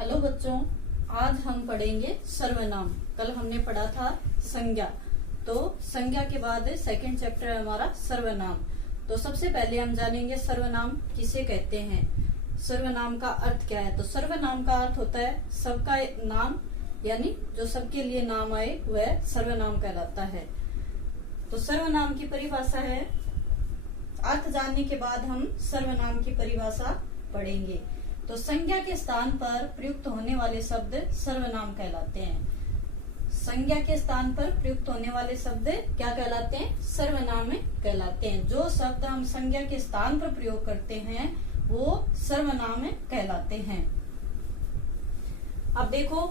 Hello बच्चों, आज हम पढ़ेंगे सर्वनाम। कल हमने पढ़ा था संज्ञा। तो संज्ञा के बाद सेकंड चैप्टर है हमारा सर्वनाम। तो सबसे पहले हम जानेंगे सर्वनाम किसे कहते हैं, सर्वनाम का अर्थ क्या है। तो सर्वनाम का अर्थ होता है सबका नाम, यानी जो सबके लिए नाम आए वह सर्वनाम कहलाता है। तो सर्वनाम की परिभाषा है, अर्थ जानने के बाद हम सर्वनाम की परिभाषा पढ़ेंगे। तो संज्ञा के स्थान पर प्रयुक्त होने वाले शब्द सर्वनाम कहलाते हैं। संज्ञा के स्थान पर प्रयुक्त होने वाले शब्द क्या कहलाते हैं? सर्वनाम कहलाते हैं। जो शब्द हम संज्ञा के स्थान पर प्रयोग करते हैं वो सर्वनाम कहलाते हैं। अब देखो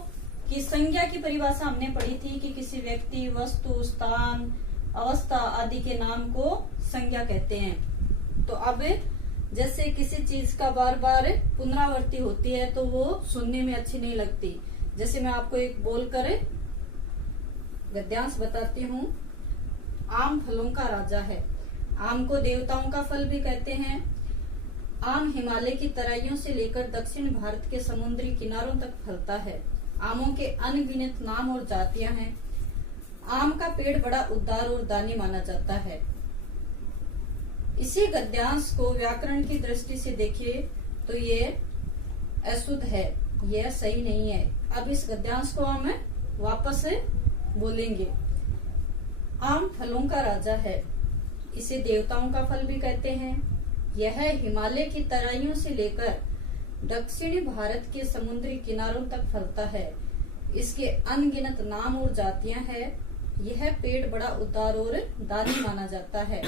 कि संज्ञा की परिभाषा हमने पढ़ी थी कि किसी व्यक्ति, वस्तु, स्थान, अवस्था आदि के नाम को संज्ञा कहते हैं। तो अब जैसे किसी चीज का बार बार पुनरावृत्ति होती है तो वो सुनने में अच्छी नहीं लगती। जैसे मैं आपको एक बोलकर गद्यांश बताती हूँ। आम फलों का राजा है। आम को देवताओं का फल भी कहते हैं। आम हिमालय की तराइयों से लेकर दक्षिण भारत के समुद्री किनारों तक फलता है। आमों के अनगिनत नाम और जातियां हैं। आम का पेड़ बड़ा उदार और दानी माना जाता है। इसी गद्यांश को व्याकरण की दृष्टि से देखिए तो ये अशुद्ध है, यह सही नहीं है। अब इस गद्यांश को हम वापस बोलेंगे। आम फलों का राजा है, इसे देवताओं का फल भी कहते हैं। यह हिमालय की तराइयों से लेकर दक्षिणी भारत के समुद्री किनारों तक फलता है। इसके अनगिनत नाम और जातियां हैं। यह पेड़ बड़ा उदार और दानी माना जाता है।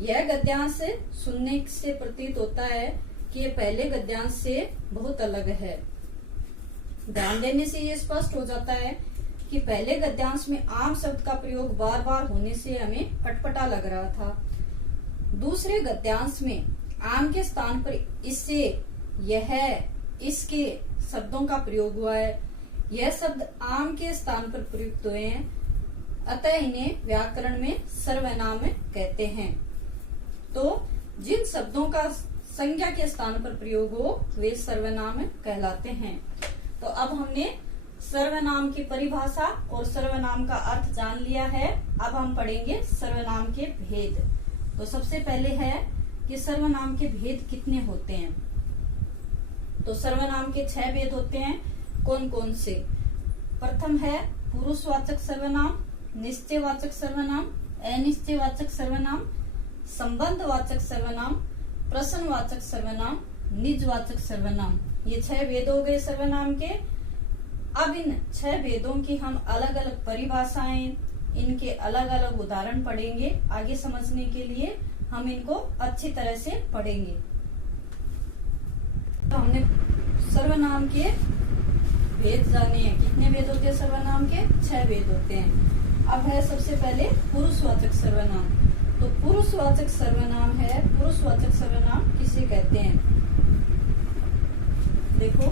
यह गद्यांश सुनने से प्रतीत होता है कि ये पहले गद्यांश से बहुत अलग है। ध्यान देने से ये स्पष्ट हो जाता है कि पहले गद्यांश में आम शब्द का प्रयोग बार बार होने से हमें अटपटा लग रहा था। दूसरे गद्यांश में आम के स्थान पर इससे, यह, इसके शब्दों का प्रयोग हुआ है। यह शब्द आम के स्थान पर प्रयुक्त हुए हैं, अतः इन्हें व्याकरण में सर्वनाम कहते हैं। तो जिन शब्दों का संज्ञा के स्थान पर प्रयोग हो वे सर्वनाम कहलाते हैं। तो अब हमने सर्वनाम की परिभाषा और सर्वनाम का अर्थ जान लिया है। अब हम पढ़ेंगे सर्वनाम के भेद। तो सबसे पहले है कि सर्वनाम के भेद कितने होते हैं। तो सर्वनाम के 6 भेद होते हैं। कौन कौन से? प्रथम है पुरुषवाचक सर्वनाम, निश्चयवाचक सर्वनाम, अनिश्चयवाचक सर्वनाम, संबंधवाचक सर्वनाम, प्रश्नवाचक सर्वनाम, निजवाचक सर्वनाम। ये 6 भेद हो गए सर्वनाम के। अब इन 6 भेदों की हम अलग अलग परिभाषाएं, इनके अलग अलग उदाहरण पढ़ेंगे। आगे समझने के लिए हम इनको अच्छी तरह से पढ़ेंगे। तो हमने सर्वनाम के भेद जाने हैं। कितने भेद होते हैं सर्वनाम के? 6 भेद होते हैं। अब है सबसे पहले पुरुषवाचक सर्वनाम। तो पुरुषवाचक सर्वनाम है, पुरुषवाचक सर्वनाम किसे कहते हैं? देखो,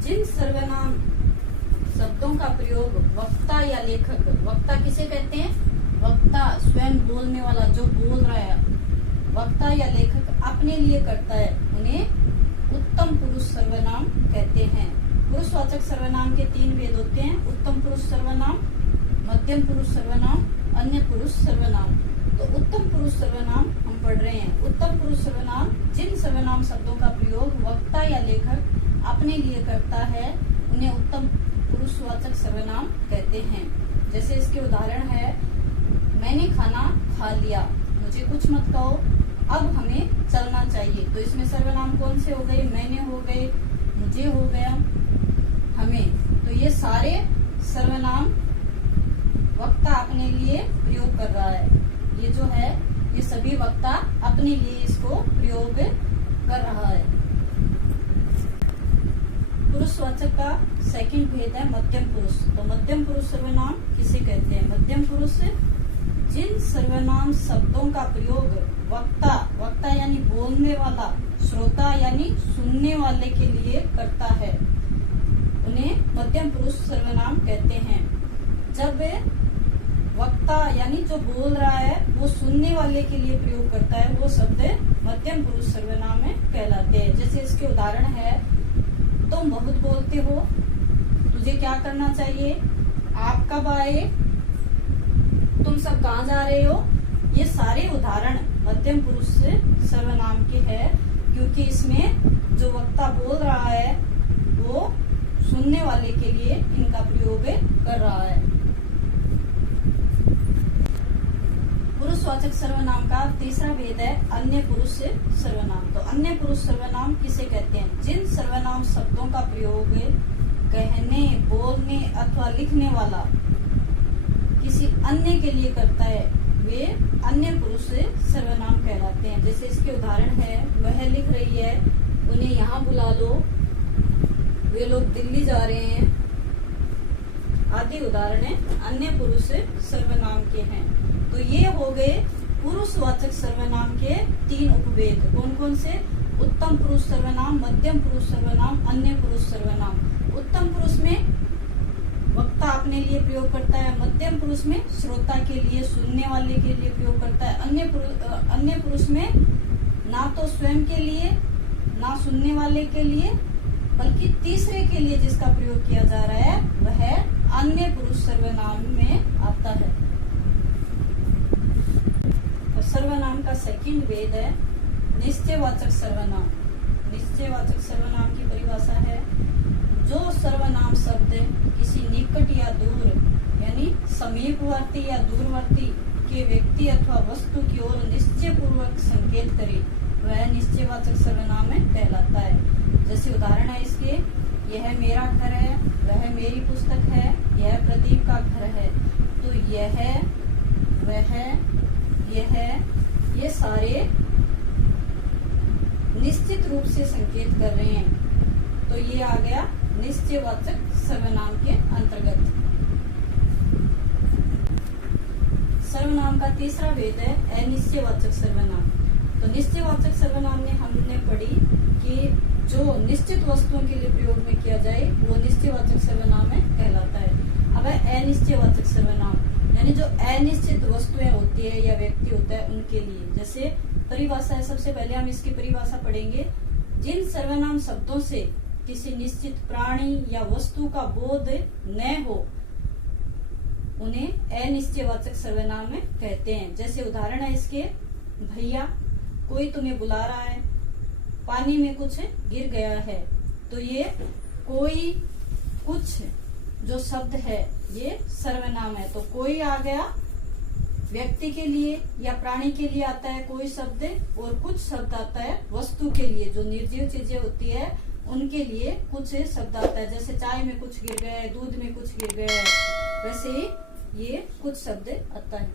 जिन सर्वनाम शब्दों का प्रयोग वक्ता या लेखक, वक्ता किसे कहते हैं? वक्ता स्वयं बोलने वाला, जो बोल रहा है, वक्ता या लेखक अपने लिए करता है, उन्हें उत्तम पुरुष सर्वनाम कहते हैं। पुरुषवाचक सर्वनाम के 3 भेद होते हैं। उत्तम पुरुष सर्वनाम, मध्यम पुरुष सर्वनाम, अन्य पुरुष सर्वनाम। तो उत्तम पुरुष सर्वनाम हम पढ़ रहे हैं। उत्तम पुरुष सर्वनाम जिन सर्वनाम शब्दों का प्रयोग वक्ता या लेखक अपने लिए करता है उन्हें उत्तम पुरुषवाचक सर्वनाम कहते हैं। जैसे इसके उदाहरण है, मैंने खाना खा लिया, मुझे कुछ मत कहो, अब हमें चलना चाहिए। तो इसमें सर्वनाम कौन से हो गए? मैंने हो गए, मुझे हो गया, हमें। तो ये सारे सर्वनाम वक्ता अपने लिए प्रयोग कर रहा है। ये जो है ये सभी वक्ता अपने लिए इसको प्रयोग कर रहा है। पुरुषवाचक का सेकंड भेद है मध्यम पुरुष। तो मध्यम पुरुष सर्वनाम किसे कहते हैं? मध्यम पुरुष जिन सर्वनाम शब्दों का प्रयोग वक्ता, वक्ता यानी बोलने वाला, श्रोता यानी सुनने वाले के लिए करता है, उन्हें मध्यम पुरुष सर्वनाम कहते हैं। जब वक्ता यानी जो बोल रहा है वो सुनने वाले के लिए प्रयोग करता है, वो शब्द मध्यम पुरुष सर्वनाम में कहलाते हैं। जैसे इसके उदाहरण है, तुम बहुत बोलते हो, तुझे क्या करना चाहिए, आप कब आए, तुम सब कहाँ जा रहे हो। ये सारे उदाहरण मध्यम पुरुष सर्वनाम के हैं, क्योंकि इसमें जो वक्ता बोल रहा है वो सुनने वाले के लिए इनका प्रयोग कर रहा है। पुरुषवाचक सर्वनाम का तीसरा भेद है अन्य पुरुष सर्वनाम। तो अन्य पुरुष सर्वनाम किसे कहते हैं, जिन सर्वनाम शब्दों का प्रयोग कहने, बोलने अथवा लिखने वाला किसी अन्य के लिए करता है वे अन्य पुरुष सर्वनाम कहलाते हैं। जैसे इसके उदाहरण है, वह लिख रही है, उन्हें यहाँ बुला लो, वे लोग दिल्ली जा रहे हैं, आदि उदाहरण है अन्य पुरुष सर्वनाम के हैं। तो ये हो गए पुरुषवाचक सर्वनाम के 3 उपभेद। कौन कौन से, उत्तम पुरुष सर्वनाम, मध्यम पुरुष सर्वनाम, अन्य पुरुष सर्वनाम। उत्तम पुरुष में वक्ता अपने लिए प्रयोग करता है, मध्यम पुरुष में श्रोता के लिए, सुनने वाले के लिए प्रयोग करता है, अन्य पुरुष में ना तो स्वयं के लिए ना सुनने वाले के लिए बल्कि तीसरे के लिए जिसका प्रयोग किया जा रहा है वह अन्य पुरुष सर्वनाम में आता है। तो सर्वनाम का सेकंड भेद है निश्चयवाचक सर्वनाम। निश्चयवाचक सर्वनाम की परिभाषा है, जो सर्वनाम शब्द किसी निकट या दूर यानी समीपवर्ती या दूरवर्ती के व्यक्ति अथवा वस्तु की ओर निश्चय पूर्वक संकेत करे वह निश्चयवाचक सर्वनाम में कहलाता है। जैसे उदाहरण है इसके, यह मेरा घर है, वह मेरी पुस्तक है, यह प्रदीप का घर है। तो यह, वह, ये सारे निश्चित रूप से संकेत कर रहे हैं। तो ये आ गया निश्चयवाचक सर्वनाम के अंतर्गत। सर्वनाम का तीसरा भेद है अनिश्चयवाचक सर्वनाम। तो निश्चयवाचक सर्वनाम में हमने पढ़ी कि जो निश्चित वस्तुओं के लिए प्रयोग में किया जाए वो निश्चयवाचक सर्वनाम में कहलाता है। अब है अनिश्चयवाचक सर्वनाम, यानी जो अनिश्चित वस्तुएं होती है या व्यक्ति होता है उनके लिए। जैसे परिभाषा है, सबसे पहले हम इसकी परिभाषा पढ़ेंगे। जिन सर्वनाम शब्दों से किसी निश्चित प्राणी या वस्तु का बोध न हो उन्हें अनिश्चयवाचक सर्वनाम में कहते हैं। जैसे उदाहरण है इसके, भैया कोई तुम्हें बुला रहा है, पानी में कुछ गिर गया है। तो ये कोई, कुछ जो शब्द है ये सर्वनाम है। तो कोई आ गया व्यक्ति के लिए या प्राणी के लिए आता है कोई शब्द, और कुछ शब्द आता है वस्तु के लिए, जो निर्जीव चीजें होती है उनके लिए कुछ शब्द आता है। जैसे चाय में कुछ गिर गया है, दूध में कुछ गिर गया है, वैसे ही ये कुछ शब्द आता है।